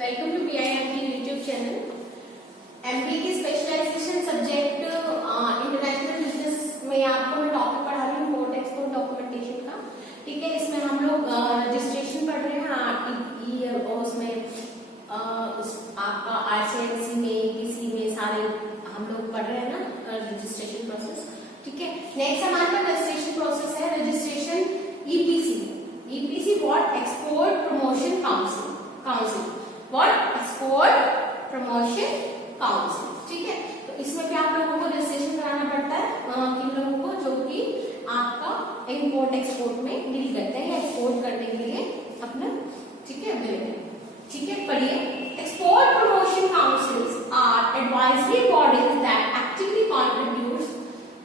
Welcome to PIMT YouTube channel. MBA की specialisation subject international business में आपको मैं टॉपिक पढ़ा रही हूँ इम्पोर्ट एक्सपोर्ट डॉक्यूमेंटेशन का। ठीक है, इसमें हम लोग रजिस्ट्रेशन पढ़ रहे हैं और उसमें आपका RCMC में EPC में सारे हम लोग पढ़ रहे हैं ना रजिस्ट्रेशन प्रोसेस। ठीक है, नेक्स्ट हमारे पास रजिस्ट्रेशन प्रोसेस है registration EPC what export promotion council what export promotion council. ठीक है, तो इसमें भी आप लोगों को रजिस्ट्रेशन कराना पड़ता है किन लोगों को, जो कि आपका इम्पोर्ट एक्सपोर्ट में डील करते हैं या एक्सपोर्ट करने के लिए अपना ठीक है अवेलेबल। ठीक है, पढ़िए। Export promotion councils are advisory bodies that actively contributes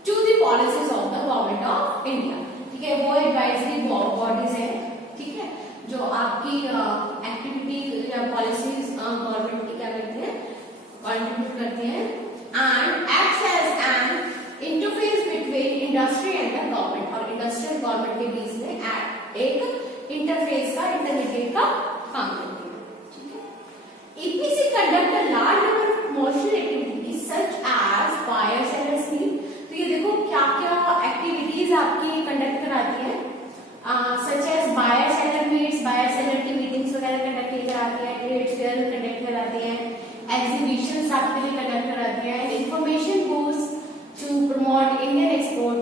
to the policies of the government of India. ठीक है, वो एडवाइजरी बॉडीज है ठीक है जो आपकी एक्टिविटी या पॉलिसीज गवर्नमेंट की क्या करती है कंट्रीब्यूट करती है and acts as an interface between industry and the government. और इंडस्ट्री और गवर्नमेंट के बीच में एक इंटरफेस का इंटरमीडिएट का काम करती है। ठीक है, EPC conduct a large number of promotional activities such as buyer seller meet. तो ये देखो क्या क्या एक्टिविटीज आपकी कंडक्ट कराती है, such as buyer seller meets, buyer seller की मीटिंग्स वगैरह कंडक्ट कराती है, ट्रेड फेयर कंडक्ट कराती है, एग्जीबिशंस आपके लिए कंडक्ट कराती है, information boost to promote Indian export.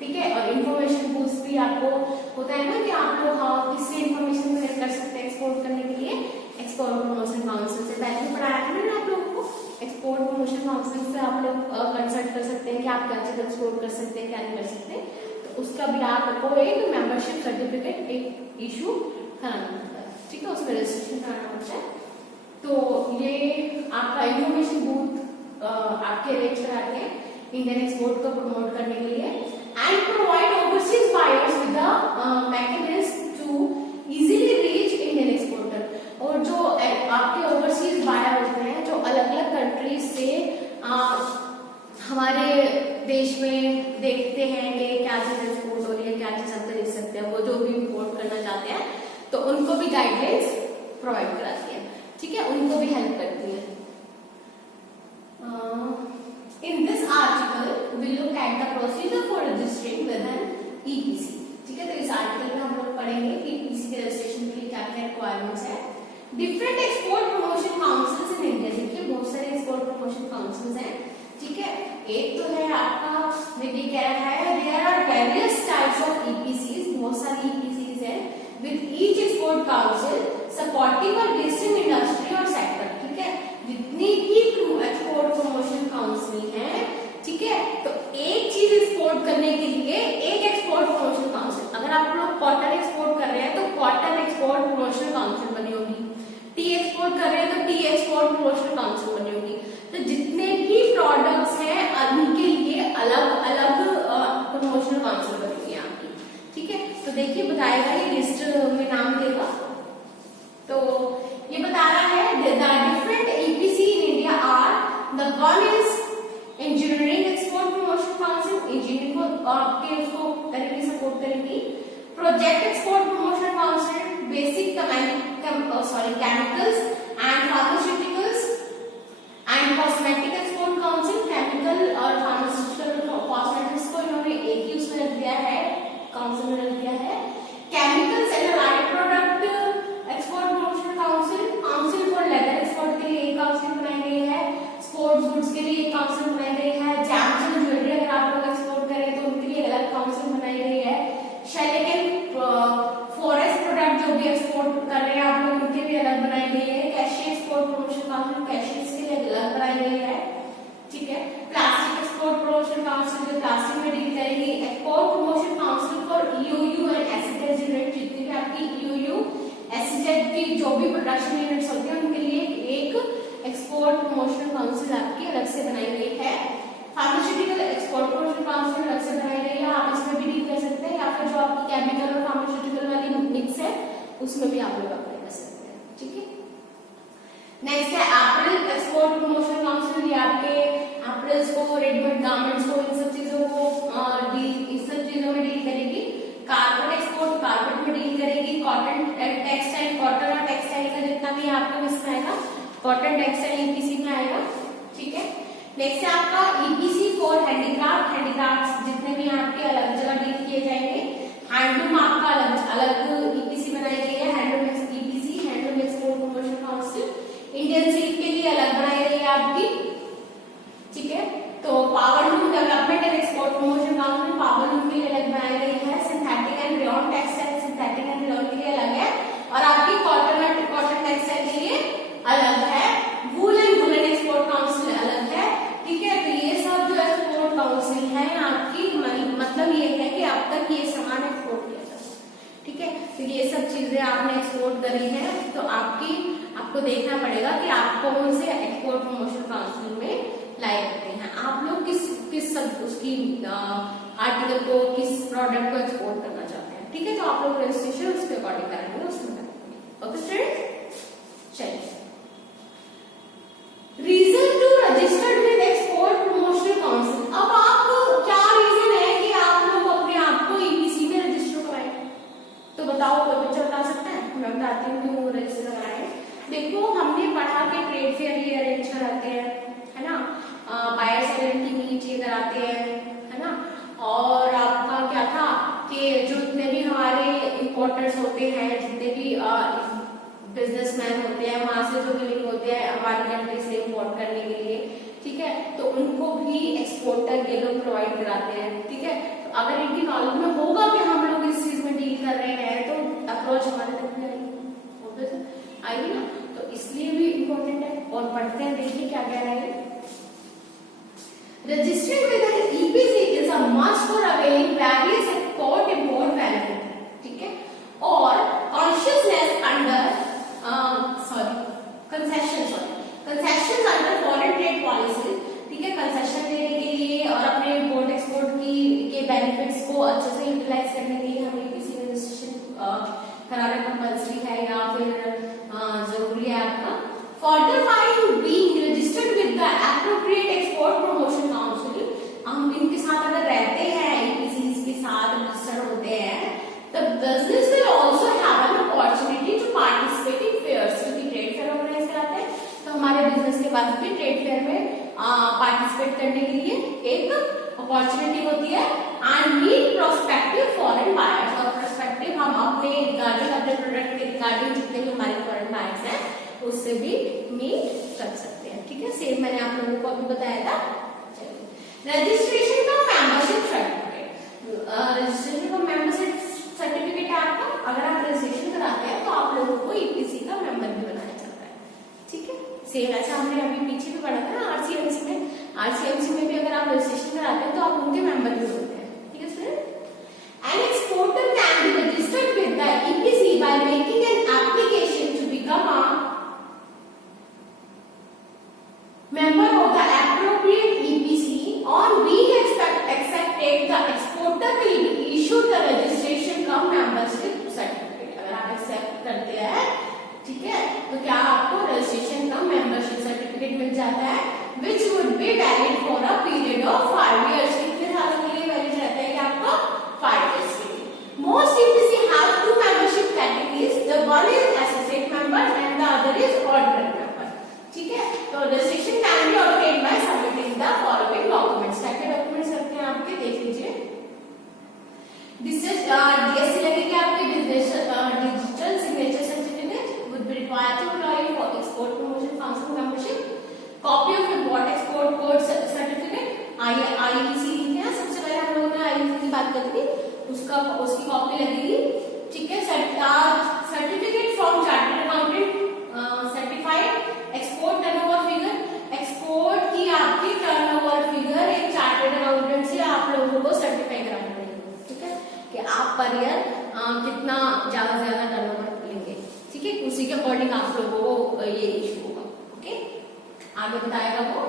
ठीक है, और इंफॉर्मेशन बूस्ट भी आपको होता है ना कि आप लोग हाँ किससे इंफॉर्मेशन कलेक्ट कर सकते हैं एक्सपोर्ट करने के लिए, एक्सपोर्ट प्रमोशन काउंसिल से। पहले भी पढ़ाया था ना आप लोगों को, एक्सपोर्ट प्रमोशन काउंसिल से आप लोग कंसल्ट कर सकते हैं कि आप क्या चीज एक्सपोर्ट कर सकते हैं क्या नहीं कर सकते, तो उसका भी आपको एक मेंबरशिप सर्टिफिकेट एक इशू कराना पड़ता है। ठीक है, उसमें रजिस्ट्रेशन कराना पड़ता है। तो ये आपका इंफॉर्मेशन बूथ आपके अरेंज कराते हैं इंडियन एक्सपोर्ट को प्रमोट करने के लिए and provide overseas buyers with the mechanism to easily reach Indian exporter. और जो आपके ओवरसीज बायर होते हैं जो अलग अलग कंट्रीज से हमारे देश में देखते हैं कि क्या चीज एक्सपोर्ट हो रही है, क्या चीज हम खरीद सकते हैं, वो जो भी इंपोर्ट करना चाहते हैं तो उनको भी गाइडलाइंस प्रोवाइड कराती है। ठीक है, उनको भी हेल्प करती है। In this article we look at the procedure for registering with an EPC। ठीक है, तो इस आर्टिकल में हम लोग पढ़ेंगे कि EPC के रजिस्ट्रेशन के लिए क्या क्या रिक्वायरमेंट्स है। Different export promotion councils in India. देखिए बहुत सारे एक्सपोर्ट प्रमोशन काउंसिल्स हैं। ठीक है, एक तो है आपका देखिए कह रहा है there are various types of EPCs, बहुत सारी EPCs हैं with each export council supporting और बेसिंग इंडस्ट्री और सेक्टर। ठीक है, जितनी भी एक्सपोर्ट प्रमोशन काउंसिल है ठीक है, तो एक चीज एक्सपोर्ट करने के लिए एक एक्सपोर्ट प्रमोशन काउंसिल। अगर आप लोग कॉटन एक्सपोर्ट कर रहे हैं तो कॉटन एक्सपोर्ट प्रमोशन काउंसिल बनी होगी, टी एक्सपोर्ट कर रहे हैं तो टी एक्सपोर्ट प्रमोशन काउंसिल बनी होगी। तो जितने भी प्रोडक्ट्स हैं उनके लिए अलग अलग प्रमोशनल काउंसिल बनेगी आपकी। ठीक है, तो देखिए बताएगा ये लिस्ट में नाम देगा। तो ये बता रहा है the different EPC in India are the one is engineering export promotion council, engineering को आपके उसको करेगी सपोर्ट करेगी। Project export promotion council, basic chemicals and pharmaceuticals and cosmetic export council, chemical और फार्मास्यूटिकल कॉस्मेटिक्स को इन्होंने एक ही उसमें रख दिया है, काउंसिल में रख दिया है। Chemicals and allied product export promotion council, council for leather export के लिए एक काउंसिल बनाई गई है, स्पोर्ट्स गुड्स के लिए एक काउंसिल बनाई गई है, जेम्स एंड ज्वेलरी अगर आप लोग एक्सपोर्ट करें तो उनके लिए अलग काउंसिल बनाई गई है। शेलिंग एंड फॉरेस्ट प्रोडक्ट जो भी एक्सपोर्ट कर रहे हैं आप लोग उनके लिए अलग बनाई गई है। कैशी एक्सपोर्ट प्रमोशन काउंसिल, कैशीज के लिए अलग बनाई गई है। ठीक है, प्लास्टिक एक्सपोर्ट प्रमोशन काउंसिल जो प्लास्टिक में डील करेगी। Export promotion council for EOU and acetate unit, जितनी भी आपकी EOU एसिटेट की जो भी प्रोडक्शन यूनिट्स होती हैं उनके लिए एक एक्सपोर्ट प्रमोशन काउंसिल आपकी अलग से बनाई गई है। फार्मास्यूटिकल एक्सपोर्ट प्रमोशन काउंसिल अलग से बनाई गई है, आप इसमें भी डील कर सकते हैं, या फिर जो आपकी केमिकल और फार्मास्यूटिकल वाली मिक्स है उसमें भी आप लोग अप्लाई कर सकते हैं। ठीक है, नेक्स्ट है एप्रिल एक्सपोर्ट प्रमोशन काउंसिल, ये आपके एप्रिल्स को, रेडीमेड गारमेंट्स को, इन सब चीजों को इस सब चीजों में डील करेगी। कारपेट एक्सपोर्ट कारपेट में डील करेगी, कॉटन टेक्सटाइल, कॉटन और टेक्सटाइल का जितना भी आपका इसमें आएगा कॉटन टेक्सटाइल ईपीसी में आएगा, ठीक है। नेक्स्ट है आपका ईपीसी फॉर हैंडीक्राफ्ट, हैंडीक्राफ्ट जितने भी आपके अलग जगह डील किए जाएंगे। हैंडलूम आपका अलग अलग ईपीसी बनाई गई है, handloom EPC, handloom export promotion council. Indian silk के लिए अलग बनाई गई है आपकी, ठीक है। तो powerloom development and export promotion council powerloom के लिए अलग बनाई गई है। Synthetic and rayon textile, synthetic and rayon के लिए अलग है, और आपकी कॉटन और कॉटन टेक्सटाइल के लिए अलग है। Wool and woollen export council अलग है, ठीक है। तो ये सब जो एक्सपोर्ट काउंसिल है आपकी, मतलब ये है कि अब तक ये सामान एक्सपोर्ट किया जाता है, ठीक है। तो ये सब चीजें आपने एक्सपोर्ट करी है, तो आपको देखना पड़ेगा कि आप कौन से एक्सपोर्ट प्रमोशन काउंसिल में लाए होते हैं। आप लोग किस सब उसकी आर्टिकल को, किस प्रोडक्ट को एक्सपोर्ट करना चाहते हैं, ठीक है। तो आप लोग रजिस्ट्रेशन उसके अकॉर्डिंग करेंगे, उसमें करेंगे। ओके स्टूडेंट्स, चलिए reason to registered with export promotion council. अब आपको क्या रीजन है कि आप लोग अपने आप को ईपीसी में रजिस्टर कराएं, तो बताओ, कोई बच्चा बता सकता है? मैं बताती हूँ क्यों रजिस्टर कराएं। देखो हमने पढ़ा कि ट्रेड फेयर ये अरेंज कराते हैं, है ना, बायर सेलर की मीट ये कराते हैं, है ना। और आपका क्या था कि जो जितने भी हमारे इंपोर्टर्स होते हैं, जितने भी बिजनेसमैन होते हैं, वहां से जो बिलिंग होते हैं हमारी कंट्री से इंपोर्ट करने के लिए, ठीक है, तो उनको भी एक्सपोर्टर ये लोग प्रोवाइड कराते हैं, ठीक है। तो अगर इनकी नॉलेज में होगा कि हम लोग इस चीज में डील कर रहे हैं, तो अप्रोच हमारे तक भी आएगी ना, तो इसलिए भी इम्पोर्टेंट है। और पढ़ते हैं, देखिए क्या कह रहे हैं। Registering with an EPC is a must for availing various export import benefit, ठीक है, और consciousness under concessions under foreign trade policy, ठीक है, कंसेशन देने के लिए और अपने इम्पोर्ट एक्सपोर्ट के बेनिफिट्स को अच्छे से यूटिलाइज करने के लिए हमें EPC रजिस्ट्रेशन कराना कंपल्सरी है या फिर जरूरी है आपका। Further, by being registered with the appropriate export promotion council, हम इनके साथ अगर रहते हैं, EPCs के साथ रजिस्टर होते हैं, the business will also have an opportunity to participate in fairs, क्योंकि ट्रेड फेयर ऑर्गेनाइज कराते हैं, तो हमारे बिजनेस के पास भी ट्रेड फेयर में पार्टिसिपेट करने के लिए एक अपॉर्चुनिटी होती है। And meet prospective foreign buyers, और प्रोस्पेक्टिव हम अपने रिगार्डिंग अपने प्रोडक्ट के रिगार्डिंग जितने भी हमारे फॉरेन बायर्स हैं उससे भी मीट कर सकते हैं, ठीक है। सेम मैंने आप लोगों को अभी बताया था। रजिस्ट्रेशन का मेंबरशिप सर्टिफिकेट, रजिस्ट्रेशन का मेंबरशिप सर्टिफिकेट है आपका, अगर आप रजिस्ट्रेशन कराते हैं तो आप लोगों को ईपीसी का मेंबर भी बनाया जाता है, ठीक है। सेम ऐसा हमने अभी पीछे भी पढ़ा था ना आरसीएमसी में, आरसीएमसी में भी अगर आप रजिस्ट्रेशन कराते हैं तो आप उनके मेंबर भी होते हैं, ठीक है student. An exporter can be registered with the EPC by making an application to become a member of the appropriate EPC. On being accepted, the exporter will issue the registration cum membership certificate. अगर आप accept करते हैं, ठीक है, तो क्या आपको registration कम membership certificate मिल जाता है, which would be valid for a period of 5 years. कितने सालों के लिए वैलिड रहता है कि आपका 5 years के लिए। Most EPC have two membership categories. The one is associate member and the other is ordinary member. ठीक है, तो registration can be obtained by submitting the following documents. क्या क्या डॉक्यूमेंट्स रखते हैं आपके, देख लीजिए। DSC लगेगी आपके, digital signature certificate would be required to apply for export promotion council membership. Copy of import export code certificate, IEC लिखे हैं, सबसे पहले हम लोगों ने IEC की बात करी थी, उसकी कॉपी लगेगी, ठीक है। Certificate from chartered accountant certified export turnover figure, export की आपकी टर्नओवर फिगर एक चार्टर्ड अकाउंटेंट से आप लोगों को सर्टिफाई करानी पड़ेगी, ठीक है, कि आप पर ईयर कितना ज्यादा से ज्यादा टर्नओवर लेंगे, ठीक है, उसी के अकॉर्डिंग आप लोगों को ये इशू होगा, ओके, आगे बताएगा वो,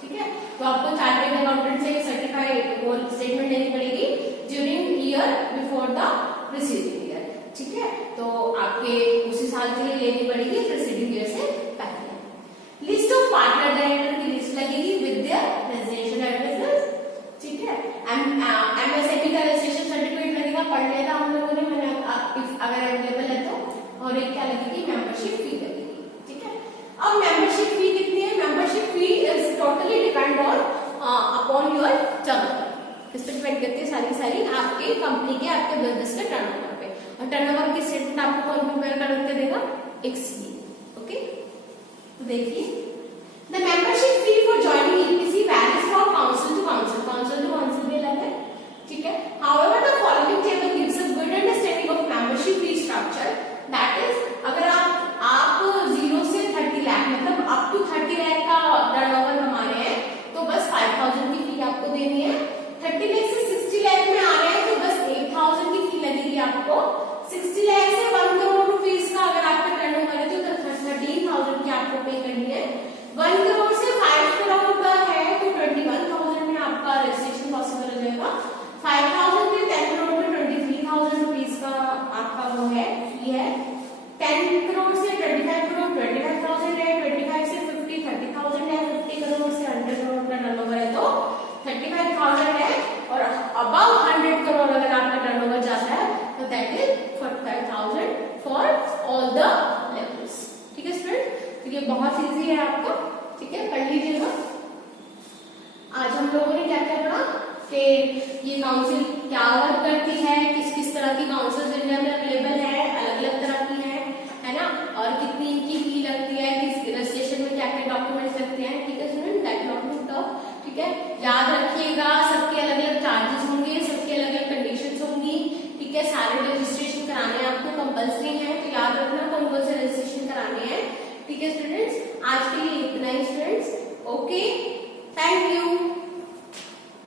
ठीक है। तो आपको चार्टर्ड अकाउंटेंट से सर्टिफाइड वो स्टेटमेंट देनी पड़ेगी during year before the preceding year, ठीक है, तो आपके उसी साल के लिए लेनी पड़ेगी प्रीसीडिंग ईयर से पहले। लिस्ट ऑफ पार्टनर डायरेक्टर की लिस्ट लगेगी विद देयर रेजिग्नेशन एड्रेसेस, ठीक है। एमएसएमई का रजिस्ट्रेशन सर्टिफिकेट लगेगा, पढ़ लिया था हमने अब मेंबरशिप फी कितनी है? Membership fee is totally depend on upon your turnover. किस पे डिपेंड करती है? सारी आपके कंपनी के, आपके बिजनेस के टर्नओवर पे। और टर्नओवर की स्टेटमेंट आपको कौन प्रिपेयर करके देगा? एक्सपी। ओके, तो देखिए the membership fee for joining EPC varies from council to council. Council to council भी अलग है, ठीक है। However the following table gives a good understanding of membership fee structure. That is अगर आप 0 से 30 लाख मतलब अप टू 30 लाख का टर्नओवर कमा रहे हैं तो बस 5000 की फी आपको देनी है। 30 लाख से 60 लाख में आ रहे हैं तो बस 8000 की फी लगेगी आपको। 60 लाख से 1 करोड़ रुपीस का अगर आपका टर्नओवर है तो 13,000 की आपको पे करनी है। 1 करोड़ से 5 करोड़ का है तो 21,000 में आपका रजिस्ट्रेशन पॉसिबल हो जाएगा। 5,000 से 10 करोड़ में 23,000 रुपीस का आपका वो है फी है। 10 करोड़ से 25 करोड़ 25,000 है। 25 से 50 30,000 है। 50 करोड़ से 100 करोड़ का टर्नओवर है तो 35,000 है। और अबव 100 करोड़ अगर आपका टर्नओवर जाता है तो that is 45,000 for all the levels. ठीक है स्टूडेंट, तो ये बहुत इजी है आपका, ठीक है, पढ़ लीजिएगा। आज हम लोगों ने क्या क्या पढ़ा कि ये काउंसिल क्या वर्क करती है, किस किस तरह की काउंसिल इंडिया में अवेलेबल है, अलग अलग तरह की है ना, और कितनी इनकी फी लगती है, किस रजिस्ट्रेशन में क्या क्या डॉक्यूमेंट्स लगते हैं। ठीक है स्टूडेंट, दैट डॉक्यूमेंट ऑफ, ठीक है, याद रखिएगा सबके अलग अलग चार्जेस होंगे, सबके अलग अलग कंडीशंस होंगी। ठीक है, सारे रजिस्ट्रेशन कराने आपको कंपल्सरी है, तो याद रखना कौन कौन से रजिस्ट्रेशन कराने हैं। ठीक है स्टूडेंट्स, आज के लिए इतना ही स्टूडेंट्स। Okay, thank you.